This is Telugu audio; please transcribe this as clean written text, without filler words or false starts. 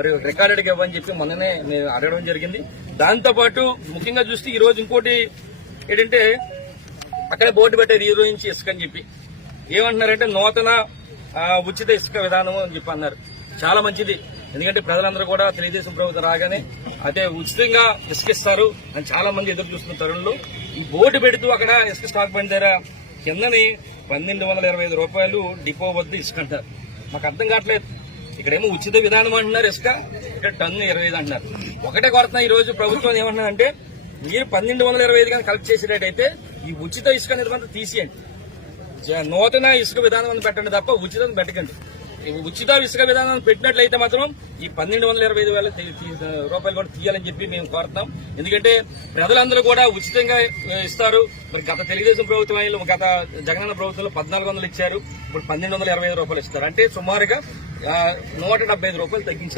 మరి రికార్డెడ్ గా ఇవ్వని చెప్పి మొన్ననే మేము అడగడం జరిగింది. దాంతోపాటు ముఖ్యంగా చూస్తే ఈ రోజు ఇంకోటి ఏంటంటే అక్కడే బోర్డు పెట్టారు ఈ రోజు నుంచి ఇసుక అని చెప్పి. ఏమంటున్నారంటే నూతన ఉచిత ఇసుక విధానం అని చెప్పి అన్నారు. చాలా మంచిది, ఎందుకంటే ప్రజలందరూ కూడా తెలుగుదేశం ప్రభుత్వం రాగానే అదే ఉచితంగా ఇసుక ఇస్తారు అని చాలా మంది ఎదురు చూస్తున్న తరుణంలో ఈ బోర్డు పెడుతూ అక్కడ ఇసుక స్టాక్ బండి దగ్గర కిందని 1225 రూపాయలు డిపో వద్ద ఇసుక అంటారు. మాకు అర్థం కావట్లేదు. ఇక్కడేమో ఉచిత విధానం అంటున్నారు ఇసుక, ఇక్కడ టన్ను 25 అంటున్నారు. ఒకటే కొడుతున్నా ఈ రోజు ప్రభుత్వం ఏమంటున్నారంటే మీరు 1225 కానీ కలెక్ట్ చేసేటట్టయితే ఈ ఉచిత ఇసుక అనేది మాత్రం తీసేయండి, నూతన ఇసుక విధానం పెట్టండి తప్ప ఉచితం పెట్టకండి. ఉచిత ఇసుక విధానం పెట్టినట్లయితే మాత్రం ఈ 1225 రూపాయలు కూడా తీయాలని చెప్పి మేము కోరుతాం. ఎందుకంటే ప్రజలందరూ కూడా ఉచితంగా ఇస్తారు. మరి గత తెలుగుదేశం ప్రభుత్వం గత జగనన్న ప్రభుత్వంలో 1400 ఇచ్చారు, ఇప్పుడు 1225 రూపాయలు ఇస్తారు. అంటే సుమారుగా 175 రూపాయలు తగ్గించారు.